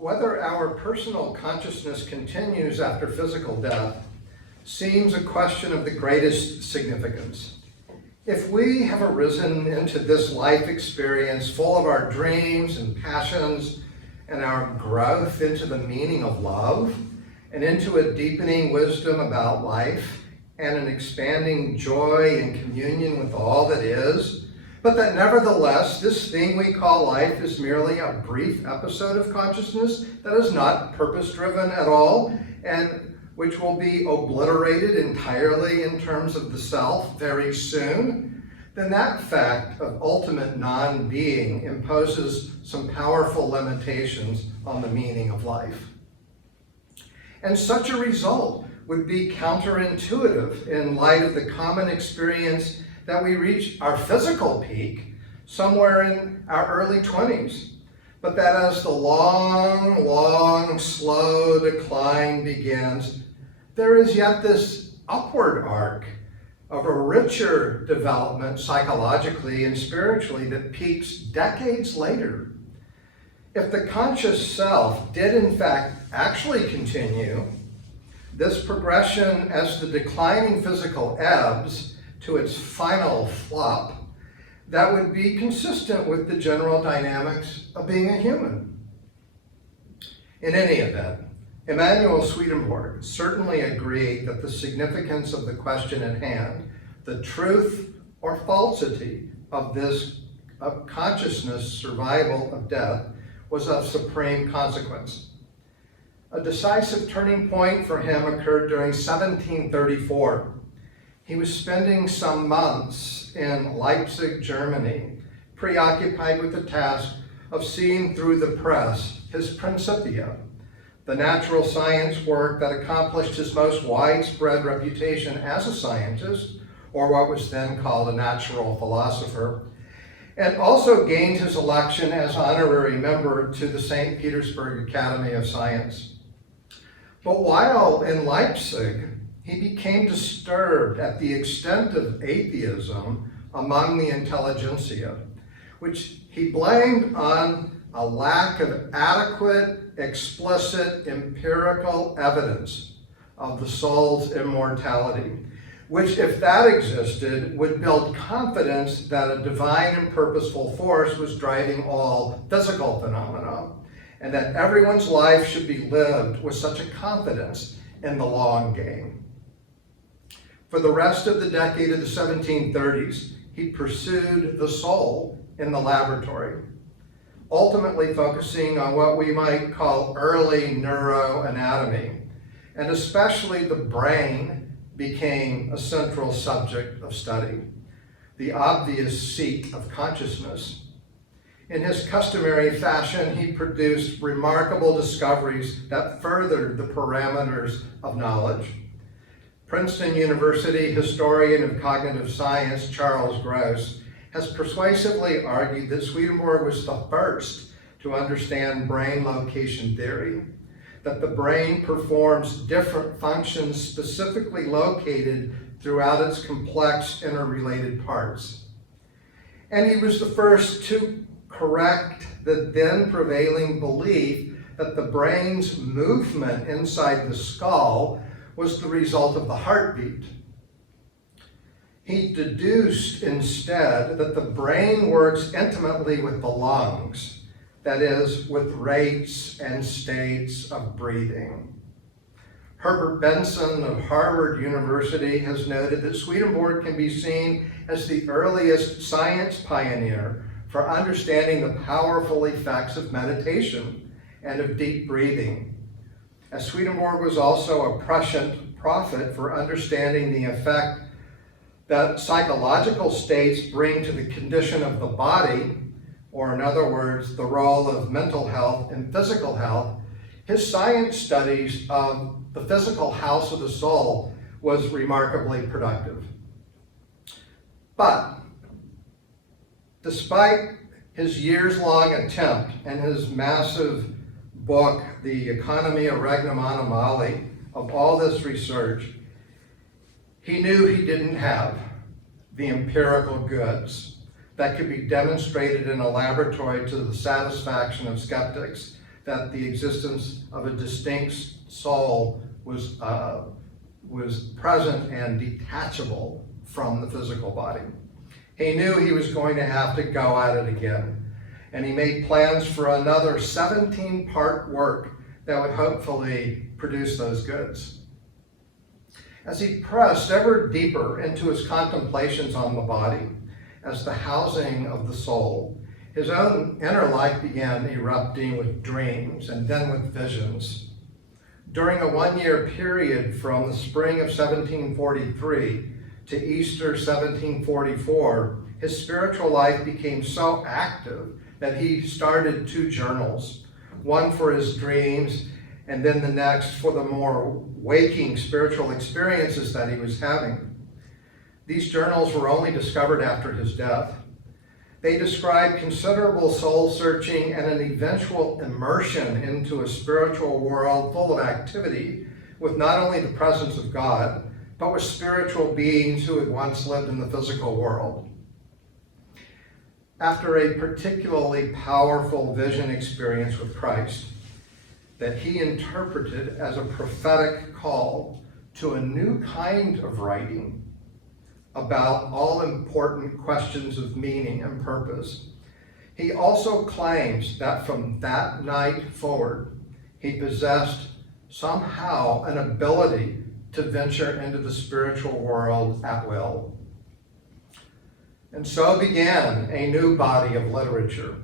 Whether our personal consciousness continues after physical death seems a question of the greatest significance. If we have arisen into this life experience full of our dreams and passions and our growth into the meaning of love and into a deepening wisdom about life and an expanding joy and communion with all that is, but that nevertheless this thing we call life is merely a brief episode of consciousness that is not purpose-driven at all and which will be obliterated entirely in terms of the self very soon, then that fact of ultimate non-being imposes some powerful limitations on the meaning of life. And such a result would be counterintuitive in light of the common experience that we reach our physical peak somewhere in our early 20s, but that as the long, slow decline begins, there is yet this upward arc of a richer development psychologically and spiritually that peaks decades later. If the conscious self did in fact actually continue, this progression as the declining physical ebbs to its final flop, that would be consistent with the general dynamics of being a human. In any event, Emanuel Swedenborg certainly agreed that the significance of the question at hand, the truth or falsity of this consciousness survival of death, was of supreme consequence. A decisive turning point for him occurred during 1734. He was spending some months in Leipzig, Germany, preoccupied with the task of seeing through the press his Principia, the natural science work that accomplished his most widespread reputation as a scientist, or what was then called a natural philosopher, and also gained his election as honorary member to the St. Petersburg Academy of Science. But while in Leipzig, he became disturbed at the extent of atheism among the intelligentsia, which he blamed on a lack of adequate, explicit, empirical evidence of the soul's immortality, which, if that existed, would build confidence that a divine and purposeful force was driving all physical phenomena, and that everyone's life should be lived with such a confidence in the long game. For the rest of the decade of the 1730s, he pursued the soul in the laboratory, ultimately focusing on what we might call early neuroanatomy, and especially the brain became a central subject of study, the obvious seat of consciousness. In his customary fashion, he produced remarkable discoveries that furthered the parameters of knowledge. Princeton University historian of cognitive science, Charles Gross, has persuasively argued that Swedenborg was the first to understand brain location theory, that the brain performs different functions specifically located throughout its complex interrelated parts. And he was the first to correct the then prevailing belief that the brain's movement inside the skull was the result of the heartbeat. He deduced instead that the brain works intimately with the lungs, that is, with rates and states of breathing. Herbert Benson of Harvard University has noted that Swedenborg can be seen as the earliest science pioneer for understanding the powerful effects of meditation and of deep breathing, as Swedenborg was also a prescient prophet for understanding the effect that psychological states bring to the condition of the body, or in other words, the role of mental health and physical health. His science studies of the physical house of the soul was remarkably productive. But despite his years-long attempt and his massive book, The Economia Regnum Animali, of all this research, he knew he didn't have the empirical goods that could be demonstrated in a laboratory to the satisfaction of skeptics that the existence of a distinct soul was present and detachable from the physical body. He knew he was going to have to go at it again, and he made plans for another 17-part work that would hopefully produce those goods. As he pressed ever deeper into his contemplations on the body as the housing of the soul, his own inner life began erupting with dreams and then with visions. During a one-year period from the spring of 1743 to Easter 1744, his spiritual life became so active that he started 2 journals, one for his dreams and then the next for the more waking spiritual experiences that he was having. These journals were only discovered after his death. They describe considerable soul searching and an eventual immersion into a spiritual world full of activity with not only the presence of God, but with spiritual beings who had once lived in the physical world. After a particularly powerful vision experience with Christ that he interpreted as a prophetic call to a new kind of writing about all important questions of meaning and purpose, he also claims that from that night forward, he possessed somehow an ability to venture into the spiritual world at will. And so began a new body of literature,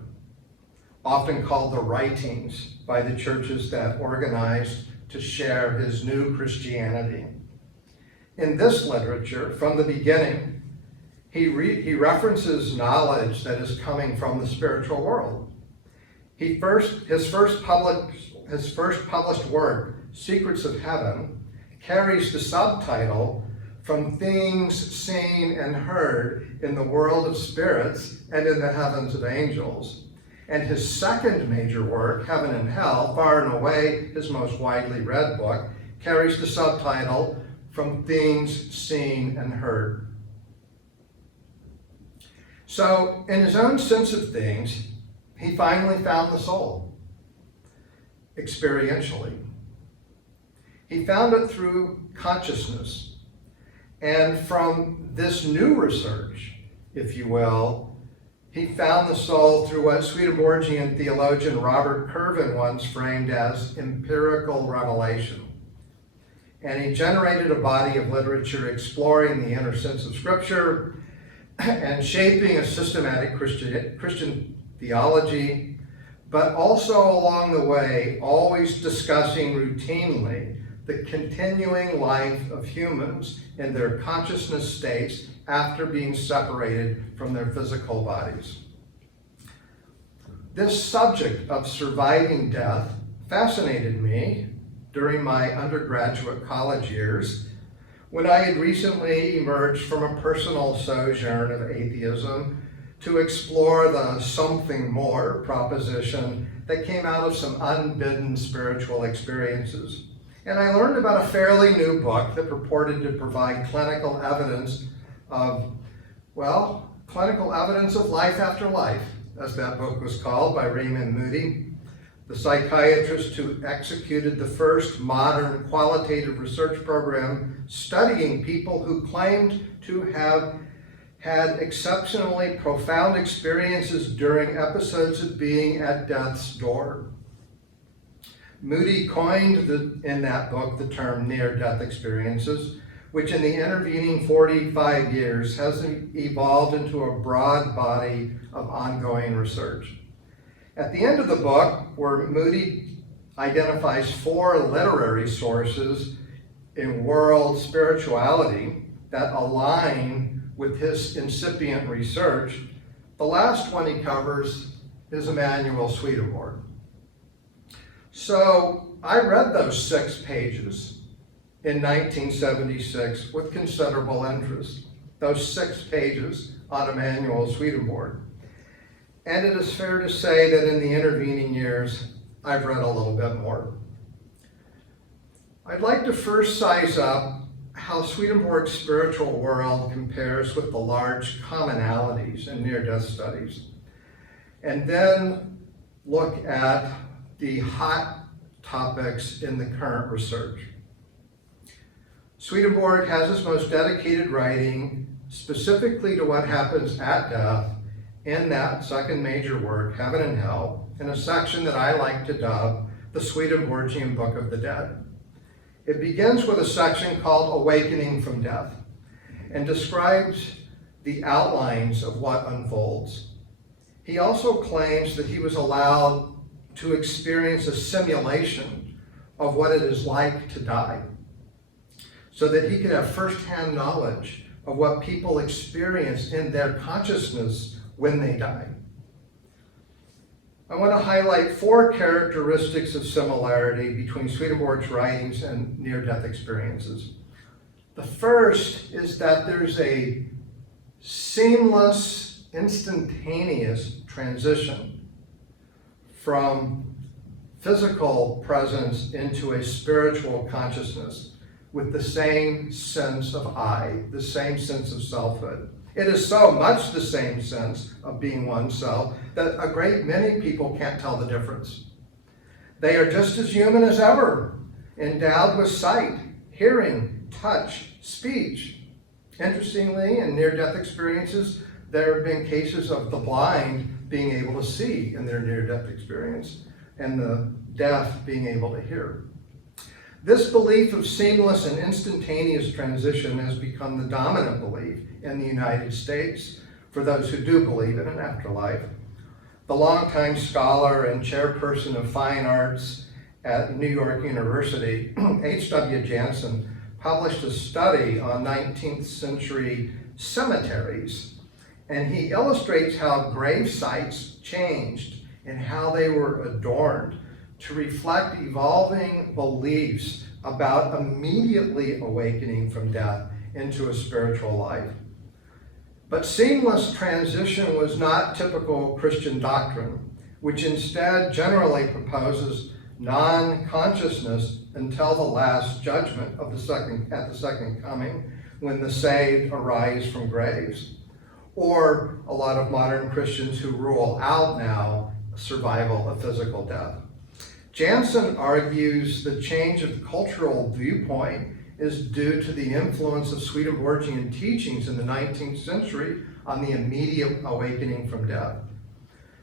often called the Writings by the churches that organized to share his new Christianity. In this literature, from the beginning, he references knowledge that is coming from the spiritual world. His first published work, Secrets of Heaven, carries the subtitle From Things Seen and Heard in the World of Spirits and in the Heavens of Angels. And his second major work, Heaven and Hell, far and away his most widely read book, carries the subtitle From Things Seen and Heard. So, in his own sense of things, he finally found the soul, experientially. He found it through consciousness. And from this new research, if you will, he found the soul through what Swedenborgian theologian Robert Curwen once framed as empirical revelation. And he generated a body of literature exploring the inner sense of Scripture and shaping a systematic Christian theology, but also along the way, always discussing routinely the continuing life of humans in their consciousness states after being separated from their physical bodies. This subject of surviving death fascinated me during my undergraduate college years, when I had recently emerged from a personal sojourn of atheism to explore the something more proposition that came out of some unbidden spiritual experiences. And I learned about a fairly new book that purported to provide clinical evidence of life after life, as that book was called, by Raymond Moody, the psychiatrist who executed the first modern qualitative research program studying people who claimed to have had exceptionally profound experiences during episodes of being at death's door. Moody coined in that book the term near-death experiences, which in the intervening 45 years has evolved into a broad body of ongoing research. At the end of the book, where Moody identifies 4 literary sources in world spirituality that align with his incipient research, the last one he covers is Emanuel Swedenborg. So I read those 6 pages in 1976 with considerable interest, those 6 pages on Emanuel Swedenborg. And it is fair to say that in the intervening years, I've read a little bit more. I'd like to first size up how Swedenborg's spiritual world compares with the large commonalities in near-death studies, and then look at the hot topics in the current research. Swedenborg has his most dedicated writing specifically to what happens at death in that second major work, Heaven and Hell, in a section that I like to dub the Swedenborgian Book of the Dead. It begins with a section called Awakening from Death and describes the outlines of what unfolds. He also claims that he was allowed to experience a simulation of what it is like to die, so that he could have firsthand knowledge of what people experience in their consciousness when they die. I want to highlight 4 characteristics of similarity between Swedenborg's writings and near-death experiences. The first is that there's a seamless, instantaneous transition from physical presence into a spiritual consciousness with the same sense of I, the same sense of selfhood. It is so much the same sense of being oneself that a great many people can't tell the difference. They are just as human as ever, endowed with sight, hearing, touch, speech. Interestingly, in near-death experiences, there have been cases of the blind being able to see in their near-death experience and the deaf being able to hear. This belief of seamless and instantaneous transition has become the dominant belief in the United States for those who do believe in an afterlife. The longtime scholar and chairperson of fine arts at New York University, H.W. Jansen, published a study on 19th century cemeteries, and he illustrates how grave sites changed and how they were adorned to reflect evolving beliefs about immediately awakening from death into a spiritual life. But seamless transition was not typical Christian doctrine, which instead generally proposes non-consciousness until the last judgment of at the second coming, when the saved arise from graves. Or a lot of modern Christians who rule out now survival of physical death. Jansen argues the change of cultural viewpoint is due to the influence of Swedenborgian teachings in the 19th century on the immediate awakening from death.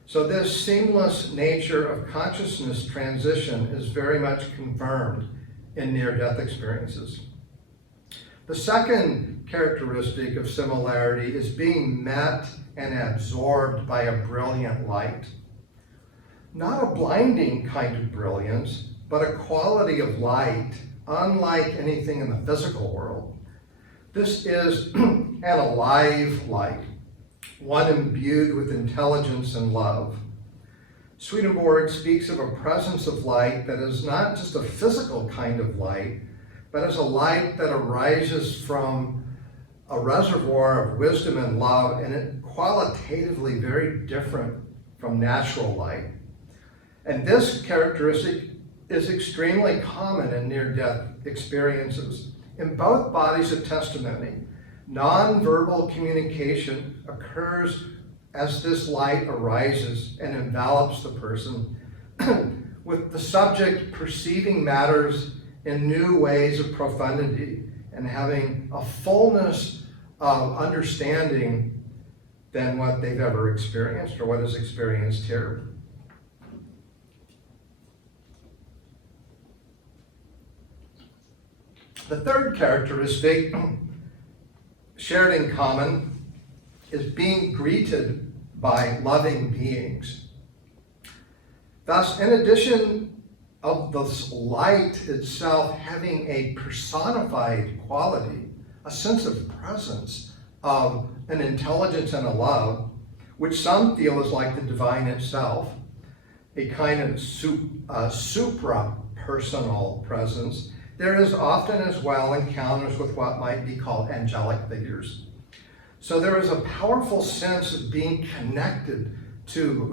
So this seamless nature of consciousness transition is very much confirmed in near-death experiences. The second characteristic of similarity is being met and absorbed by a brilliant light. Not a blinding kind of brilliance, but a quality of light unlike anything in the physical world. This is an alive light, one imbued with intelligence and love. Swedenborg speaks of a presence of light that is not just a physical kind of light, but as a light that arises from a reservoir of wisdom and love, and it qualitatively very different from natural light. And this characteristic is extremely common in near-death experiences. In both bodies of testimony, non-verbal communication occurs as this light arises and envelops the person, with the subject perceiving matters in new ways of profundity and having a fullness of understanding than what they've ever experienced or what is experienced here. The third characteristic shared in common is being greeted by loving beings. Thus, in addition of this light itself having a personified quality, a sense of presence, of an intelligence and a love, which some feel is like the divine itself, a kind of supra-personal presence, there is often as well encounters with what might be called angelic figures. So there is a powerful sense of being connected to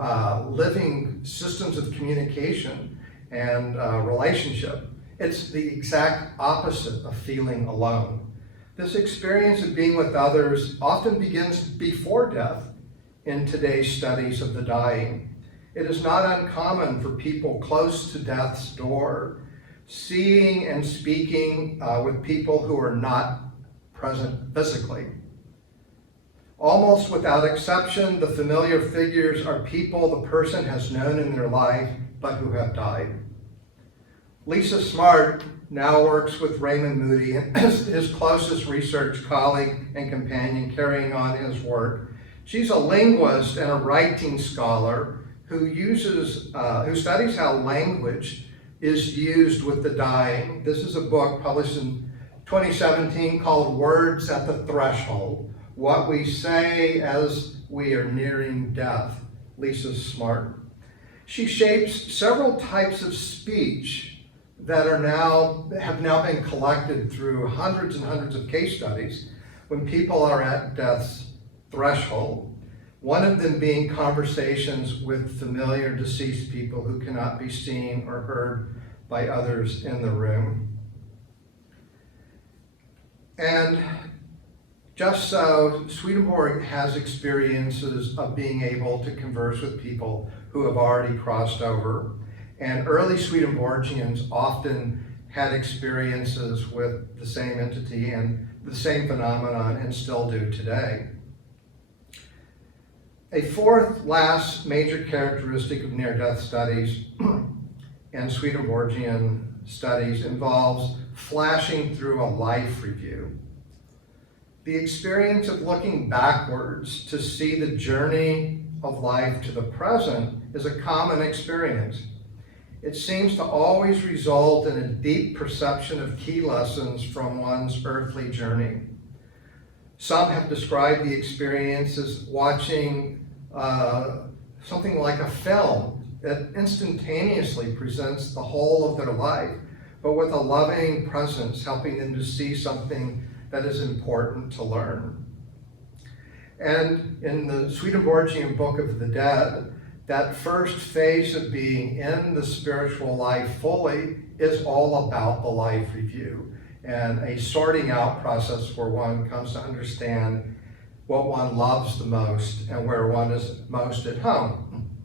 living systems of communication and relationship. It's the exact opposite of feeling alone. This experience of being with others often begins before death in today's studies of the dying. It is not uncommon for people close to death's door, seeing and speaking with people who are not present physically. Almost without exception, the familiar figures are people the person has known in their life, but who have died. Lisa Smart now works with Raymond Moody, his closest research colleague and companion, carrying on his work. She's a linguist and a writing scholar who studies how language is used with the dying. This is a book published in 2017 called Words at the Threshold: What We Say as We Are Nearing Death. Lisa Smart. She shapes several types of speech that have now been collected through hundreds and hundreds of case studies when people are at death's threshold. One of them being conversations with familiar deceased people who cannot be seen or heard by others in the room. And just so, Swedenborg has experiences of being able to converse with people who have already crossed over. And early Swedenborgians often had experiences with the same entity and the same phenomenon, and still do today. A fourth last major characteristic of near-death studies and Swedenborgian studies involves flashing through a life review. The experience of looking backwards to see the journey of life to the present is a common experience. It seems to always result in a deep perception of key lessons from one's earthly journey. Some have described the experience as watching something like a film that instantaneously presents the whole of their life, but with a loving presence, helping them to see something that is important to learn. And in the Swedenborgian Book of the Dead, that first phase of being in the spiritual life fully is all about the life review and a sorting out process where one comes to understand what one loves the most and where one is most at home.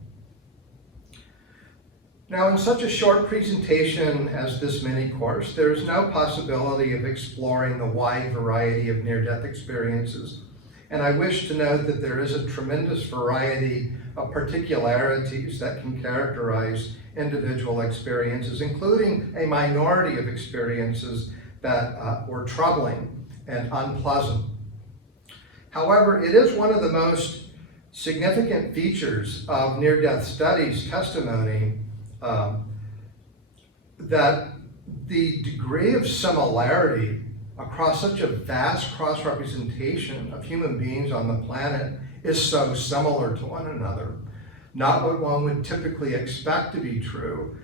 Now, in such a short presentation as this mini course, there is no possibility of exploring the wide variety of near-death experiences, and I wish to note that there is a tremendous variety of particularities that can characterize individual experiences, including a minority of experiences that were troubling and unpleasant. However, it is one of the most significant features of near-death studies testimony that the degree of similarity across such a vast cross-representation of human beings on the planet is so similar to one another. Not what one would typically expect to be true,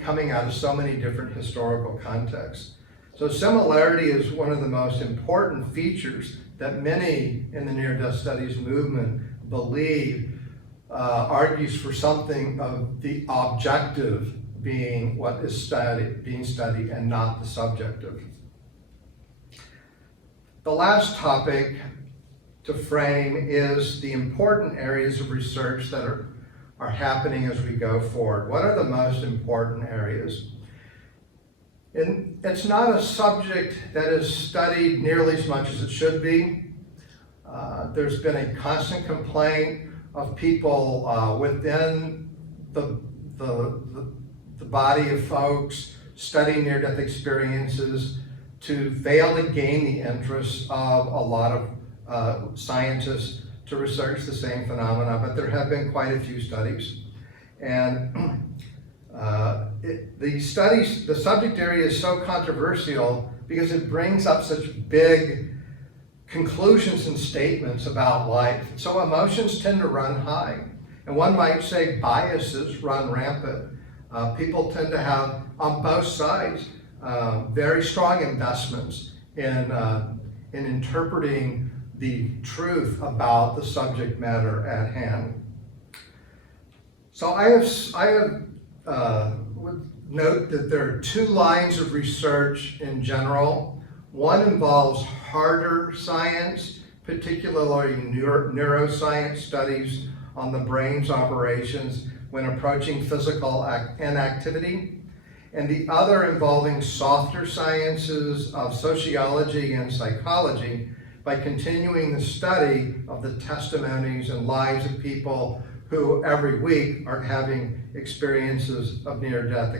coming out of so many different historical contexts. So similarity is one of the most important features that many in the near-death studies movement believe argues for something of the objective being what is being studied and not the subjective. The last topic to frame is the important areas of research that are happening as we go forward. What are the most important areas? And it's not a subject that is studied nearly as much as it should be. There's been a constant complaint of people within the body of folks studying near-death experiences to fail to gain the interest of a lot of scientists to research the same phenomena, but there have been quite a few studies. And the subject area is so controversial because it brings up such big conclusions and statements about life. So emotions tend to run high. And one might say biases run rampant. People tend to have, on both sides, very strong investments in interpreting the truth about the subject matter at hand. So I would note that there are two lines of research in general. One involves harder science, particularly neuroscience studies on the brain's operations, when approaching physical inactivity, and the other involving softer sciences of sociology and psychology by continuing the study of the testimonies and lives of people who every week are having experiences of near death,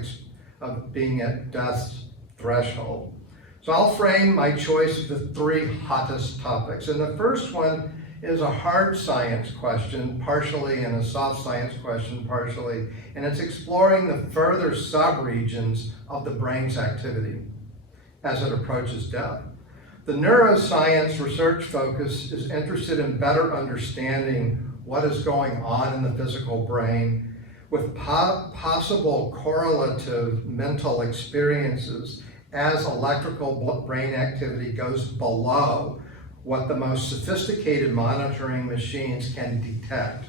of being at death's threshold. So I'll frame my choice of the three hottest topics. And the first one is a hard science question, partially, and a soft science question, partially. And it's exploring the further subregions of the brain's activity as it approaches death. The neuroscience research focus is interested in better understanding what is going on in the physical brain with possible correlative mental experiences as electrical brain activity goes below what the most sophisticated monitoring machines can detect.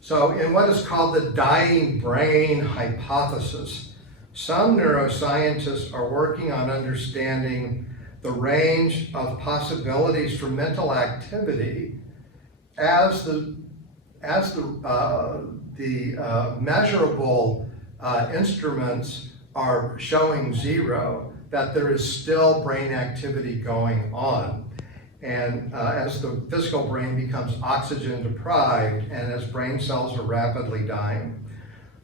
So in what is called the dying brain hypothesis, some neuroscientists are working on understanding the range of possibilities for mental activity as the measurable instruments are showing zero, that there is still brain activity going on. And as the physical brain becomes oxygen deprived and as brain cells are rapidly dying.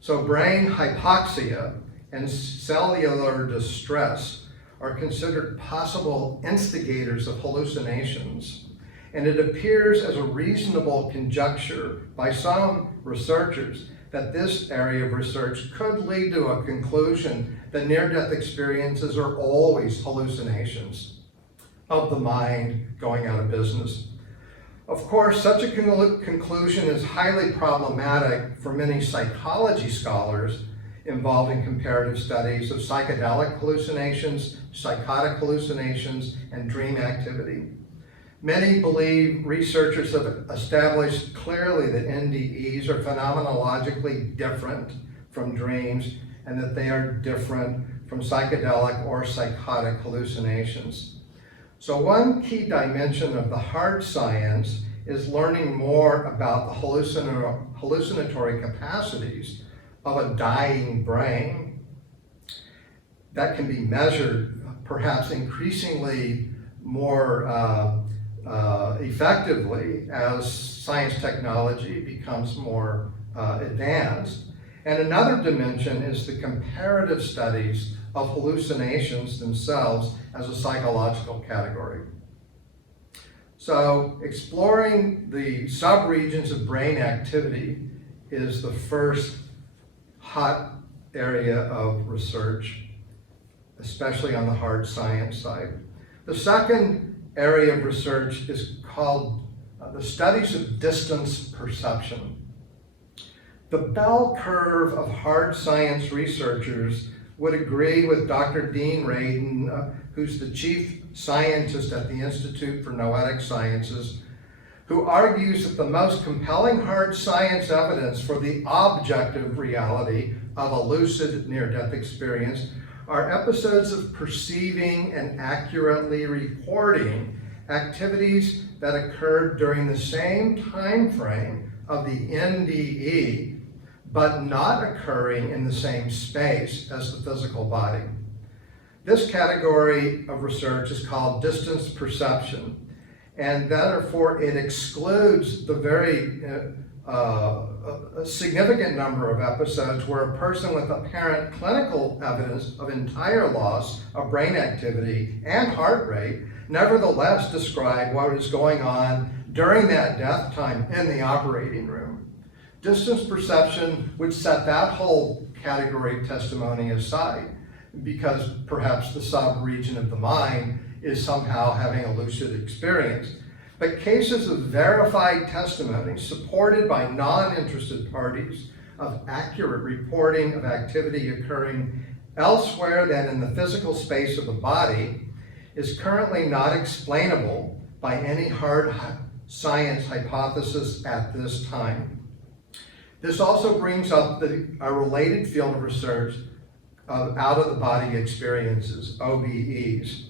So brain hypoxia and cellular distress are considered possible instigators of hallucinations. And it appears as a reasonable conjecture by some researchers that this area of research could lead to a conclusion that near-death experiences are always hallucinations of the mind going out of business. Of course, such a conclusion is highly problematic for many psychology scholars involved in comparative studies of psychedelic hallucinations, psychotic hallucinations, and dream activity. Many believe researchers have established clearly that NDEs are phenomenologically different from dreams and that they are different from psychedelic or psychotic hallucinations. So one key dimension of the hard science is learning more about the hallucinatory capacities of a dying brain that can be measured perhaps increasingly more effectively as science technology becomes more advanced. And another dimension is the comparative studies of hallucinations themselves as a psychological category. So exploring the subregions of brain activity is the first hot area of research, especially on the hard science side. The second area of research is called the studies of distance perception. The bell curve of hard science researchers would agree with Dr. Dean Radin, who's the chief scientist at the Institute for Noetic Sciences, who argues that the most compelling hard science evidence for the objective reality of a lucid near-death experience are episodes of perceiving and accurately reporting activities that occurred during the same time frame of the NDE, but not occurring in the same space as the physical body. This category of research is called distance perception, and therefore it excludes the very significant number of episodes where a person with apparent clinical evidence of entire loss of brain activity and heart rate nevertheless describe what is going on during that death time in the operating room. Distance perception would set that whole category of testimony aside because perhaps the sub-region of the mind is somehow having a lucid experience. But cases of verified testimony supported by non-interested parties of accurate reporting of activity occurring elsewhere than in the physical space of the body is currently not explainable by any hard science hypothesis at this time. This also brings up a related field of research of out-of-the-body experiences, OBEs.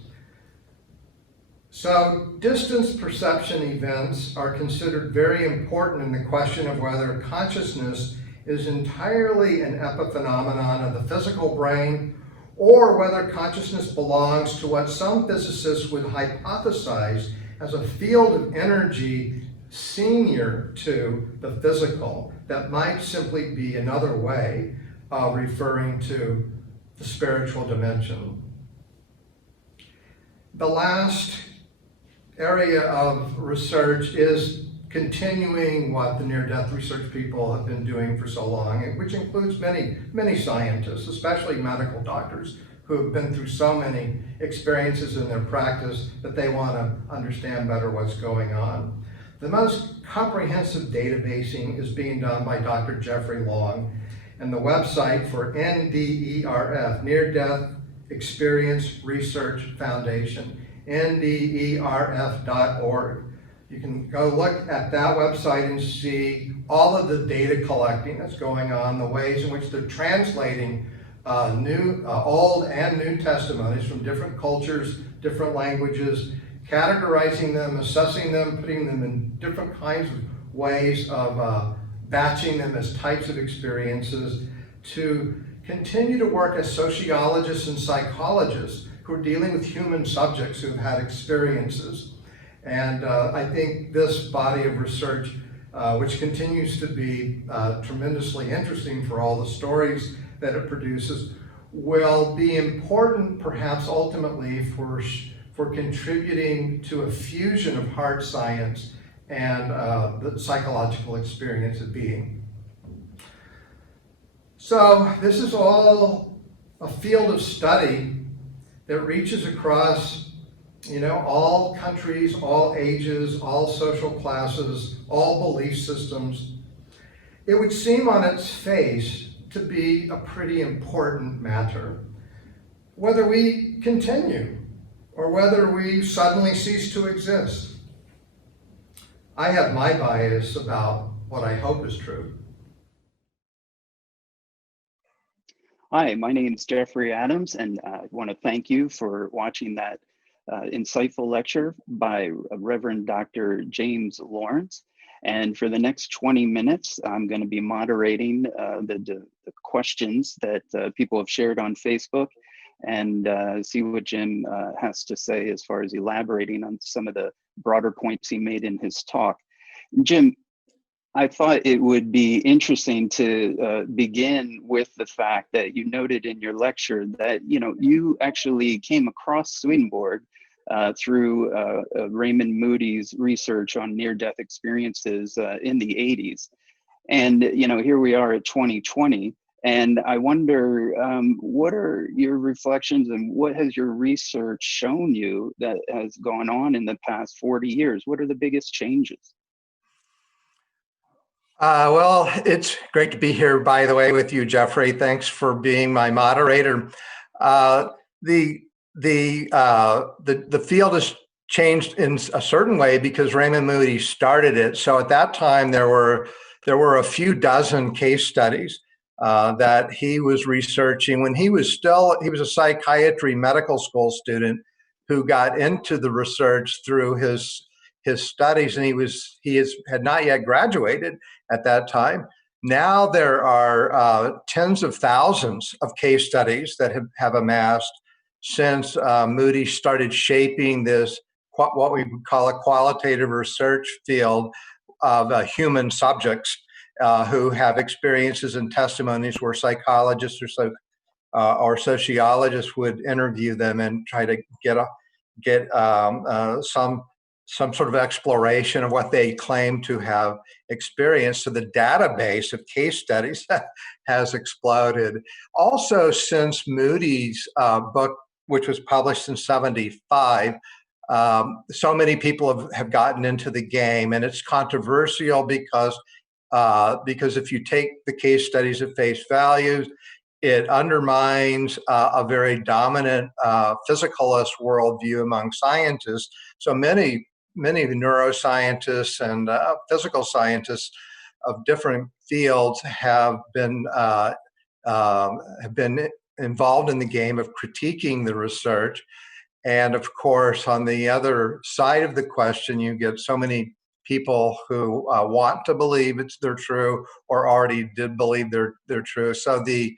So distance perception events are considered very important in the question of whether consciousness is entirely an epiphenomenon of the physical brain, or whether consciousness belongs to what some physicists would hypothesize as a field of energy senior to the physical that might simply be another way of referring to the spiritual dimension. The last area of research is continuing what the near-death research people have been doing for so long, which includes many scientists, especially medical doctors, who have been through so many experiences in their practice that they want to understand better what's going on. The most comprehensive databasing is being done by Dr. Jeffrey Long, and the website for NDERF, Near-Death Experience Research Foundation, nderf.org. You can go look at that website and see all of the data collecting that's going on, the ways in which they're translating old and new testimonies from different cultures, different languages, categorizing them, assessing them, putting them in different kinds of ways of batching them as types of experiences, to continue to work as sociologists and psychologists who are dealing with human subjects who have had experiences. And I think this body of research, which continues to be tremendously interesting for all the stories that it produces, will be important perhaps ultimately for contributing to a fusion of hard science and the psychological experience of being. So this is all a field of study that reaches across all countries, all ages, all social classes, all belief systems. It would seem on its face to be a pretty important matter. Whether we continue or whether we suddenly cease to exist. I have my bias about what I hope is true. Hi, my name is Jeffrey Adams, and I want to thank you for watching that insightful lecture by Reverend Dr. James Lawrence. And for the next 20 minutes, I'm going to be moderating the questions that people have shared on Facebook, and see what Jim has to say as far as elaborating on some of the broader points he made in his talk. Jim, I thought it would be interesting to begin with the fact that you noted in your lecture that you actually came across Swedenborg through Raymond Moody's research on near-death experiences in the 80s. And here we are at 2020, and I wonder what are your reflections and what has your research shown you that has gone on in the past 40 years? What are the biggest changes? Well, it's great to be here, by the way, with you, Jeffrey. Thanks for being my moderator. The field has changed in a certain way because Raymond Moody started it. So at that time, there were a few dozen case studies that he was researching when he was a psychiatry medical school student who got into the research through his studies, and he had not yet graduated at that time. Now there are tens of thousands of case studies that have amassed since Moody started shaping this, what we would call a qualitative research field of human subjects who have experiences and testimonies where psychologists or sociologists would interview them and try to get some sort of exploration of what they claim to have experienced. So the database of case studies has exploded. Also, since Moody's book, which was published in '75, so many people have gotten into the game, and it's controversial because if you take the case studies at face value, it undermines a very dominant physicalist worldview among scientists. So many neuroscientists and physical scientists of different fields have been involved in the game of critiquing the research. And of course, on the other side of the question, you get so many people who want to believe they're true or already did believe they're true. So the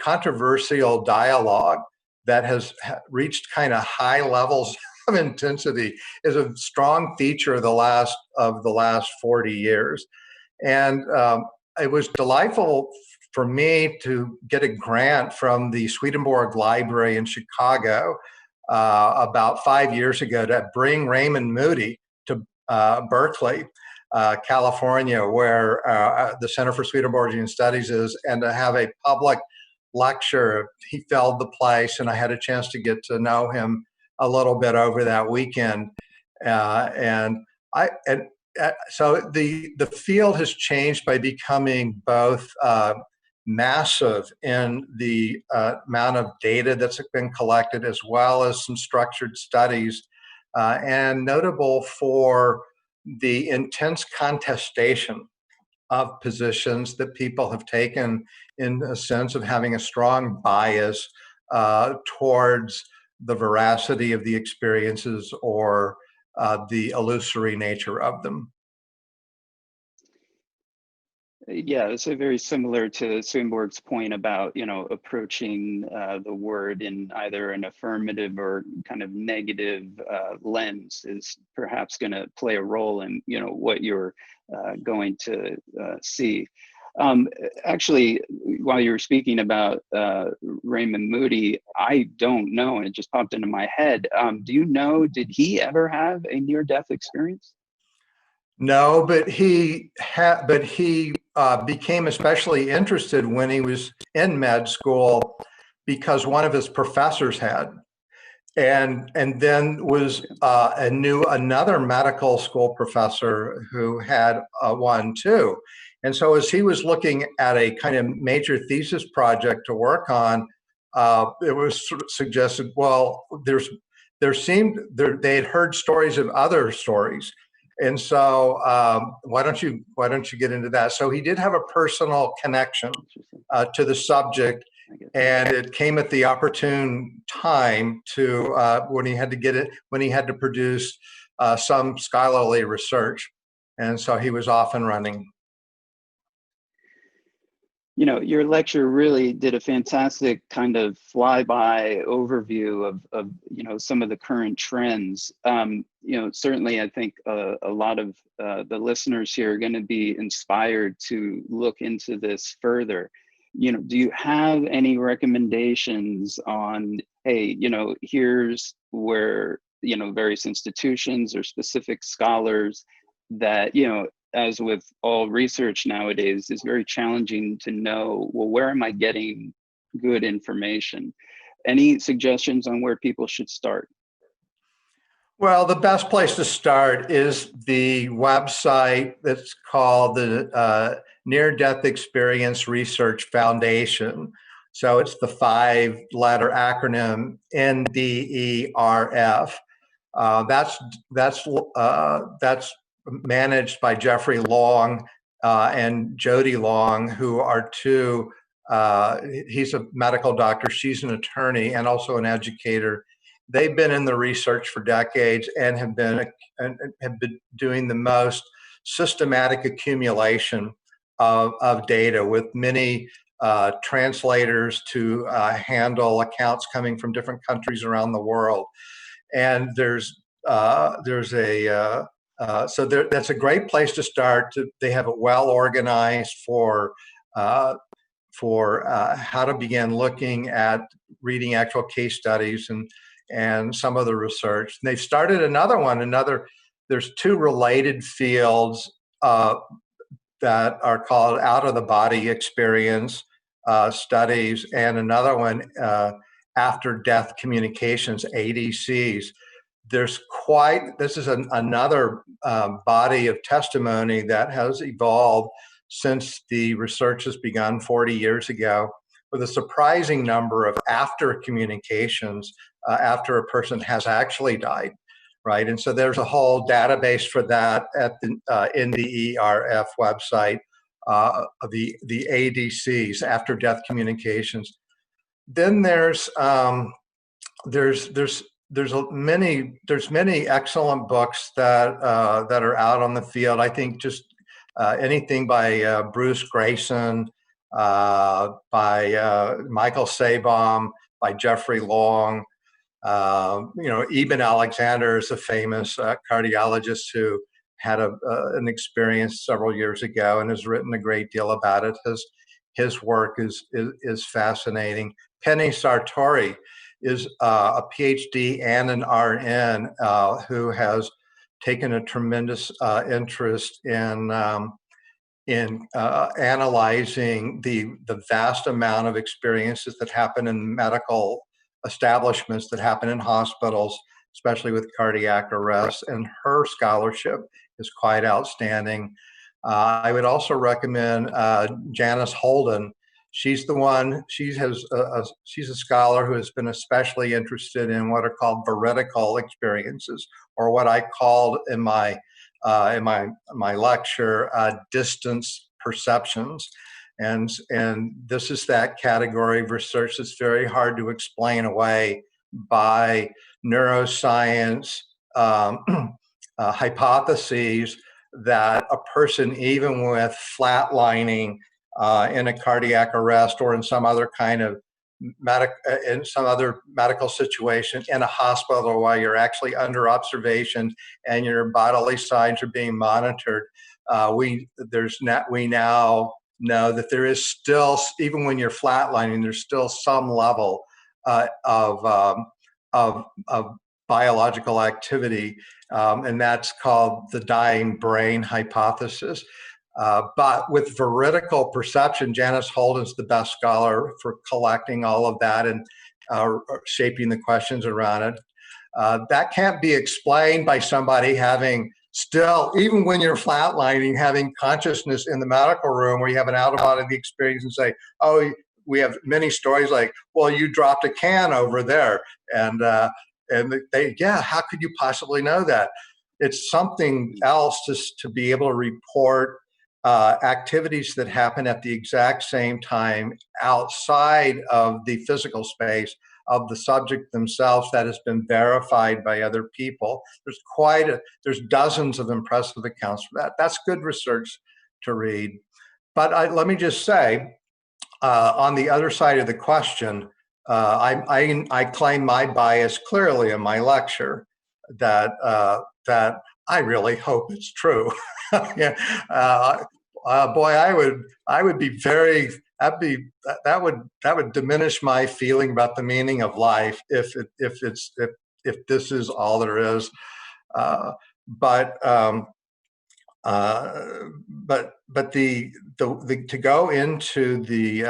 controversial dialogue that has reached kind of high levels of intensity is a strong feature of the last 40 years. And it was delightful for me to get a grant from the Swedenborg Library in Chicago about 5 years ago to bring Raymond Moody to Berkeley, California, where the Center for Swedenborgian Studies is, and to have a public lecture. He filled the place, and I had a chance to get to know him a little bit over that weekend. So the field has changed by becoming both massive in the amount of data that's been collected, as well as some structured studies, and notable for the intense contestation of positions that people have taken in a sense of having a strong bias towards the veracity of the experiences or the illusory nature of them. Yeah, it's very similar to Swedenborg's point about, approaching the word in either an affirmative or kind of negative lens is perhaps going to play a role in, what you're going to see. Actually, while you were speaking about Raymond Moody, I don't know, and it just popped into my head. Do you know, did he ever have a near-death experience? No, but he became especially interested when he was in med school because one of his professors had, and then knew another medical school professor who had one too. And so as he was looking at a kind of major thesis project to work on, it was sort of suggested, well, they had heard stories of other stories. And so why don't you get into that? So he did have a personal connection to the subject, and it came at the opportune time to when he had to produce some scholarly research, and so he was off and running. Your lecture really did a fantastic kind of flyby overview of some of the current trends. Certainly I think a lot of the listeners here are going to be inspired to look into this further. Do you have any recommendations on, hey, here's where, various institutions or specific scholars that, as with all research nowadays, is very challenging to know, well, where am I getting good information? Any suggestions on where people should start? Well, the best place to start is the website that's called the Near-Death Experience Research Foundation. So it's the 5-letter acronym NDERF. That's managed by Jeffrey Long and Jody Long, who are two. He's a medical doctor, she's an attorney, and also an educator. They've been in the research for decades and have been doing the most systematic accumulation of data, with many translators to handle accounts coming from different countries around the world. And that's a great place to start. They have it well organized for how to begin looking at reading actual case studies and some of the research. And they've started another one. There's two related fields that are called out of the body experience studies, and another one after death communications, ADCs. This is another body of testimony that has evolved since the research has begun 40 years ago, with a surprising number of after communications after a person has actually died, right? And so there's a whole database for that in the ERF website, the ADCs, after death communications. Then there's there's many excellent books that are out on the field. I think just anything by Bruce Grayson, by Michael Sabom, by Jeffrey Long. Eben Alexander is a famous cardiologist who had an experience several years ago and has written a great deal about it. His work is fascinating. Penny Sartori is a PhD and an RN who has taken a tremendous interest in analyzing the vast amount of experiences that happen in medical establishments, that happen in hospitals, especially with cardiac arrest, and her scholarship is quite outstanding. I would also recommend Janice Holden. She's the one. She's a scholar who has been especially interested in what are called veridical experiences, or what I called in my lecture distance perceptions. And this is that category of research that's very hard to explain away by neuroscience hypotheses that a person, even with flatlining in a cardiac arrest or in some other kind of medical situation in a hospital while you're actually under observation and your bodily signs are being monitored, we now know that there is still, even when you're flatlining, there's still some level of biological activity, and that's called the dying brain hypothesis. But with veridical perception, Janice Holden's the best scholar for collecting all of that and shaping the questions around it. That can't be explained by somebody having still, even when you're flatlining, having consciousness in the medical room where you have an out-of-body experience and say, oh, we have many stories like, well, you dropped a can over there. And they, yeah, how could you possibly know that? It's something else to be able to report activities that happen at the exact same time outside of the physical space of the subject themselves that has been verified by other people. There's dozens of impressive accounts for that. That's good research to read. But let me just say, on the other side of the question, I claim my bias clearly in my lecture that I really hope it's true. Yeah, boy, I would be very. That would diminish my feeling about the meaning of life if this is all there is. But to go into the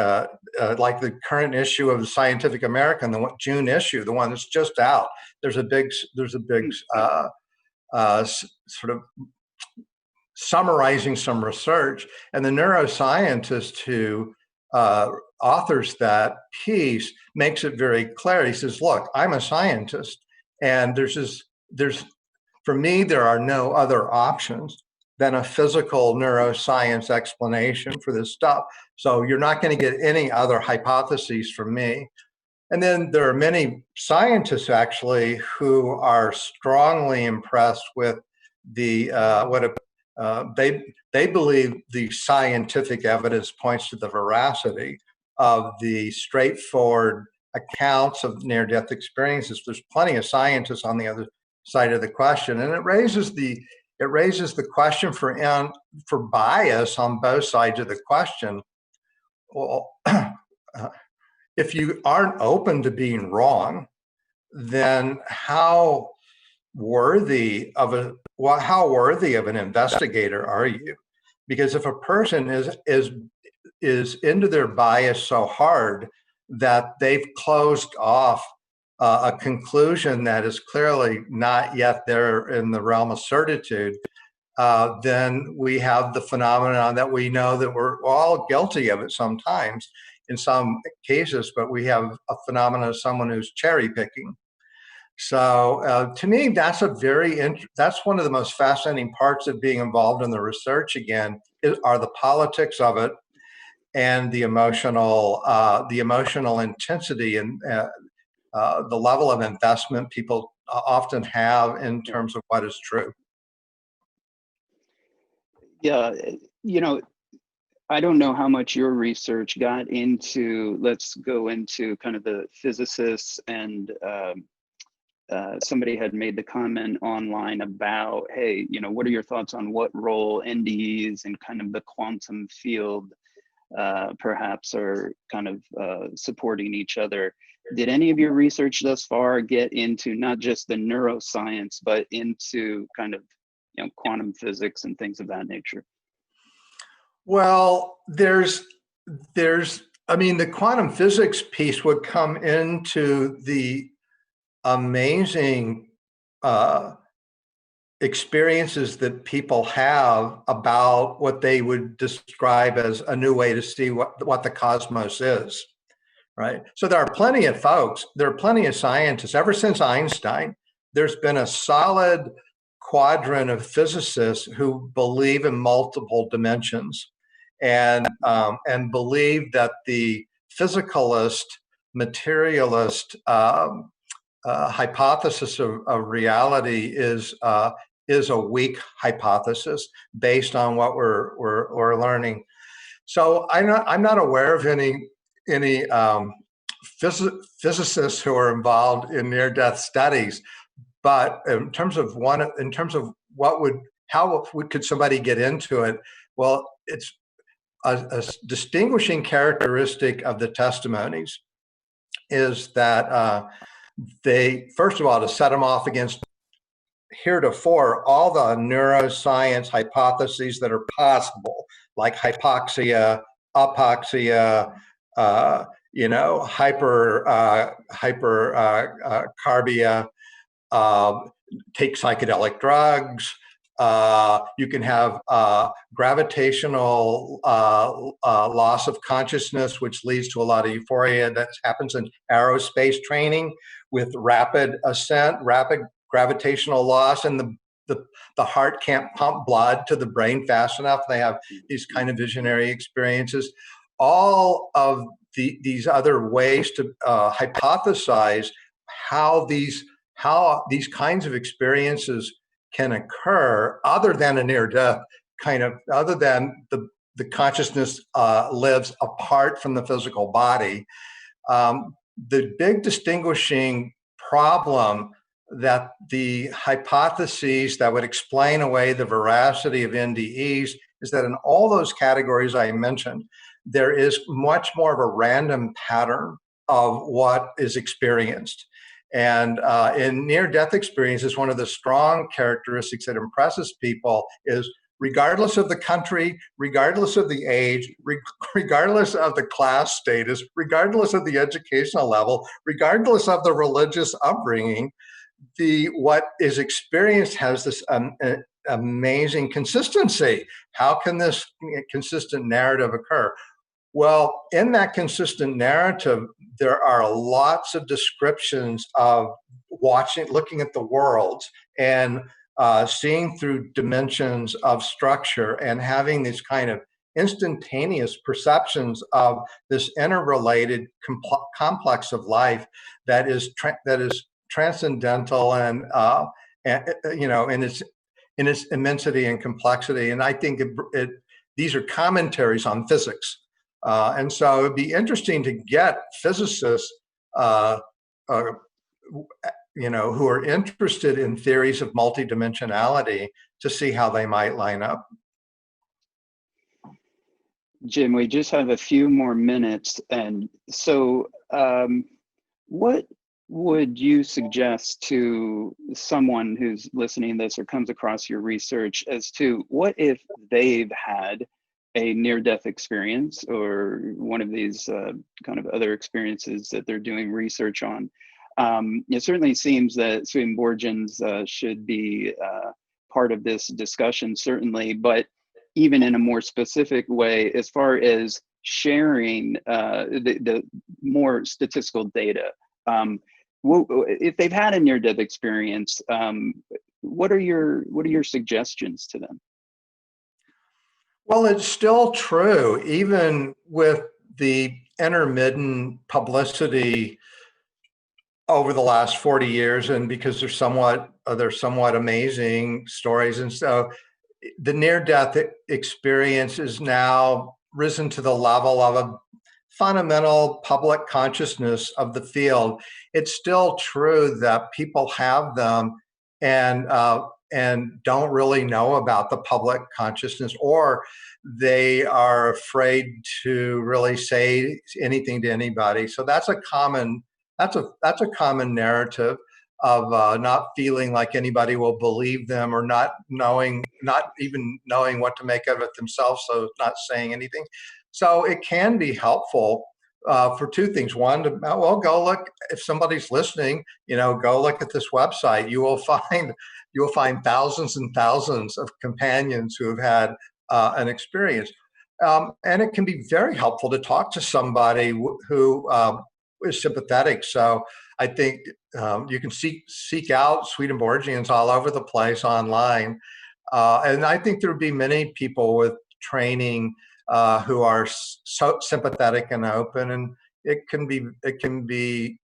like the current issue of the Scientific American, the June issue, the one that's just out. There's a big sort of summarizing some research, and the neuroscientist who authors that piece makes it very clear. He says, look, I'm a scientist, and for me, there are no other options than a physical neuroscience explanation for this stuff. So you're not going to get any other hypotheses from me. And then there are many scientists actually who are strongly impressed with the they believe the scientific evidence points to the veracity of the straightforward accounts of near-death experiences. There's plenty of scientists on the other side of the question, and it raises the question for bias on both sides of the question. Well, if you aren't open to being wrong, then how worthy of an investigator are you? Because if a person is into their bias so hard that they've closed off a conclusion that is clearly not yet there in the realm of certitude, then we have the phenomenon that we know that we're all guilty of it sometimes in some cases, but we have a phenomenon of someone who's cherry picking. So to me, that's one of the most fascinating parts of being involved in the research again, are the politics of it and the emotional intensity and the level of investment people often have in terms of what is true. Yeah, you know, I don't know how much your research got into, let's go into kind of the physicists, and somebody had made the comment online about, hey, you know, what are your thoughts on what role NDEs and kind of the quantum field perhaps are kind of supporting each other. Did any of your research thus far get into not just the neuroscience, but into kind of, you know, quantum physics and things of that nature? Well, I mean, the quantum physics piece would come into the amazing experiences that people have about what they would describe as a new way to see what the cosmos is, right? So there are plenty of folks, there are plenty of scientists. Ever since Einstein, there's been a solid quadrant of physicists who believe in multiple dimensions and believe that the physicalist, materialist hypothesis of reality is a weak hypothesis based on what we're learning. So I'm not aware of any physicists who are involved in near-death studies. But in terms of how could somebody get into it? Well, it's a distinguishing characteristic of the testimonies is that they, first of all, to set them off against heretofore all the neuroscience hypotheses that are possible, like hypoxia, apoxia, hypercarbia, take psychedelic drugs. You can have gravitational loss of consciousness, which leads to a lot of euphoria that happens in aerospace training with rapid ascent, rapid gravitational loss, and the heart can't pump blood to the brain fast enough. They have these kind of visionary experiences. All of these other ways to hypothesize how these kinds of experiences can occur, other than a near-death other than the consciousness lives apart from the physical body. The big distinguishing problem that the hypotheses that would explain away the veracity of NDEs is that in all those categories I mentioned, there is much more of a random pattern of what is experienced. And in near-death experiences, one of the strong characteristics that impresses people is, regardless of the country, regardless of the age, regardless of the class status, regardless of the educational level, regardless of the religious upbringing, what is experienced has this amazing consistency. How can this consistent narrative occur? Well, in that consistent narrative, there are lots of descriptions of looking at the world and seeing through dimensions of structure and having these kind of instantaneous perceptions of this interrelated complex of life that is transcendental and in its immensity and complexity. And I think these are commentaries on physics. And so it'd be interesting to get physicists, who are interested in theories of multidimensionality to see how they might line up. Jim, we just have a few more minutes. And so what would you suggest to someone who's listening to this or comes across your research as to what if they've had a near-death experience or one of these kind of other experiences that they're doing research on? It certainly seems that Swedenborgians should be part of this discussion, certainly, but even in a more specific way, as far as sharing the more statistical data. If they've had a near-death experience, what are your suggestions to them? Well, it's still true, even with the intermittent publicity over the last 40 years, and because they're somewhat amazing stories. And so the near-death experience is now risen to the level of a fundamental public consciousness of the field. It's still true that people have them and don't really know about the public consciousness, or they are afraid to really say anything to anybody. So that's a common narrative of not feeling like anybody will believe them, or not even knowing what to make of it themselves, so not saying anything. So it can be helpful for two things. One, go look, if somebody's listening, go look at this website. You will find thousands and thousands of companions who have had an experience. And it can be very helpful to talk to somebody who is sympathetic. So I think you can seek out Swedenborgians all over the place online. And I think there would be many people with training who are so sympathetic and open. And it can be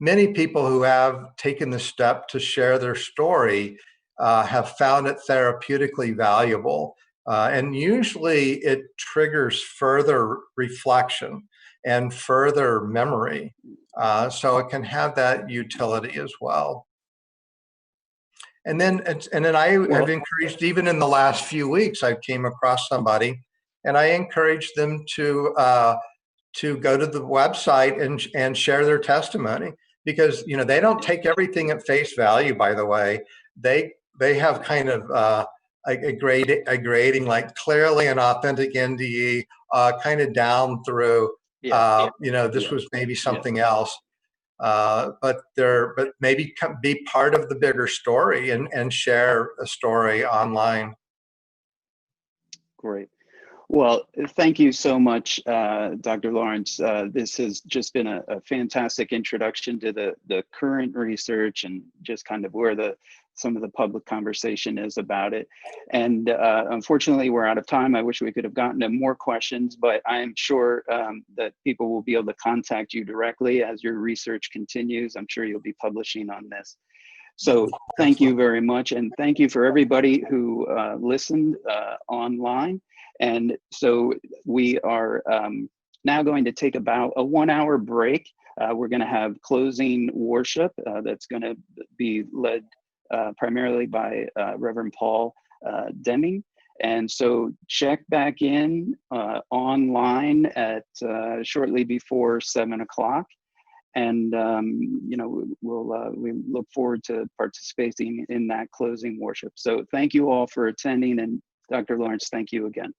many people who have taken the step to share their story have found it therapeutically valuable. And usually it triggers further reflection and further memory. So it can have that utility as well. And then I have encouraged, even in the last few weeks, I came across somebody, and I encouraged them to go to the website and share their testimony, because they don't take everything at face value. By the way, they have kind of a grading, like clearly an authentic NDE, kind of down through. This was maybe something else. But maybe be part of the bigger story and share a story online. Great. Well, thank you so much, Dr. Lawrence. This has just been a fantastic introduction to the current research and just kind of where some of the public conversation is about it. And unfortunately, we're out of time. I wish we could have gotten to more questions, but I'm sure that people will be able to contact you directly as your research continues. I'm sure you'll be publishing on this. So thank you very much. And thank you for everybody who listened online. And so we are now going to take about a 1 hour break. We're going to have closing worship that's going to be led primarily by Reverend Paul Deming. And so check back in online at shortly before 7 o'clock. And we look forward to participating in that closing worship. So thank you all for attending, and Dr. Lawrence, thank you again.